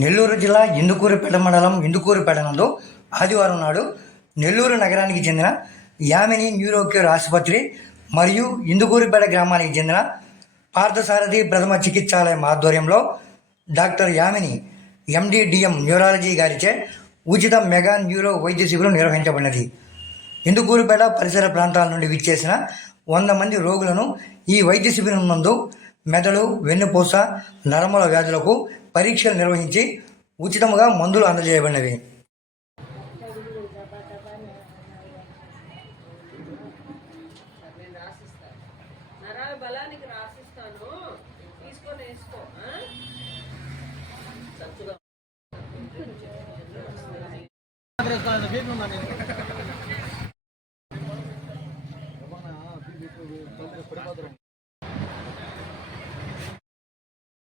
నెల్లూరు జిల్లా ఇందుకూరుపేట మండలం ఇందుకూరుపేట నందు ఆదివారం నాడు నెల్లూరు నగరానికి చెందిన యామిని న్యూరోకేర్ ఆసుపత్రి మరియు ఇందుకూరుపేట గ్రామానికి చెందిన పార్థసారథి ప్రథమ చికిత్సాలయం ఆధ్వర్యంలో డాక్టర్ యామిని ఎండిడిఎం న్యూరాలజీ గారిచే ఉచిత మెగా న్యూరో వైద్య శిబిరం నిర్వహించబడినది. ఇందుకూరుపేట పరిసర ప్రాంతాల నుండి విచ్చేసిన 100 మంది రోగులను ఈ వైద్య శిబిరం నందు మెదడు, వెన్నుపూస, నరముల వ్యాధులకు పరీక్షలు నిర్వహించి ఉచితంగా మందులు అందజేయబడినవి.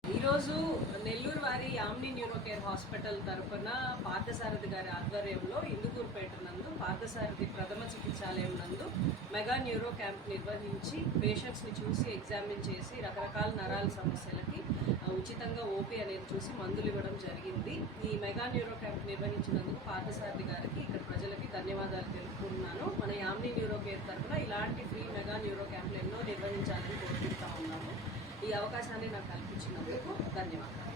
ఈరోజు నెల్లూరు వారి యామిని న్యూరోకేర్ హాస్పిటల్ తరఫున పార్థసారథి గారి ఆధ్వర్యంలో ఇందుకూరుపేట నందు పార్థసారథి ప్రథమ చికిత్సాలయం నందు మెగా న్యూరో క్యాంప్ నిర్వహించి పేషెంట్స్ని చూసి ఎగ్జామిన్ చేసి రకరకాల నరాల సమస్యలకి ఉచితంగా ఓపీ అనేది చూసి మందులు ఇవ్వడం జరిగింది. ఈ మెగా న్యూరో క్యాంప్ నిర్వహించినందుకు పార్థసారథి గారికి ఇక్కడ ప్రజలకి ధన్యవాదాలు తెలుపుతున్నాను. మన యామిని న్యూరోకేర్ తరఫున ఇలాంటి ఫ్రీ మెగా న్యూరో క్యాంప్లు ఎన్నో నిర్వహించాలని కోరుకుంటా ఉన్నాము. ఈ అవకాశాన్ని నాకు కల్పించినందుకు ధన్యవాదాలు.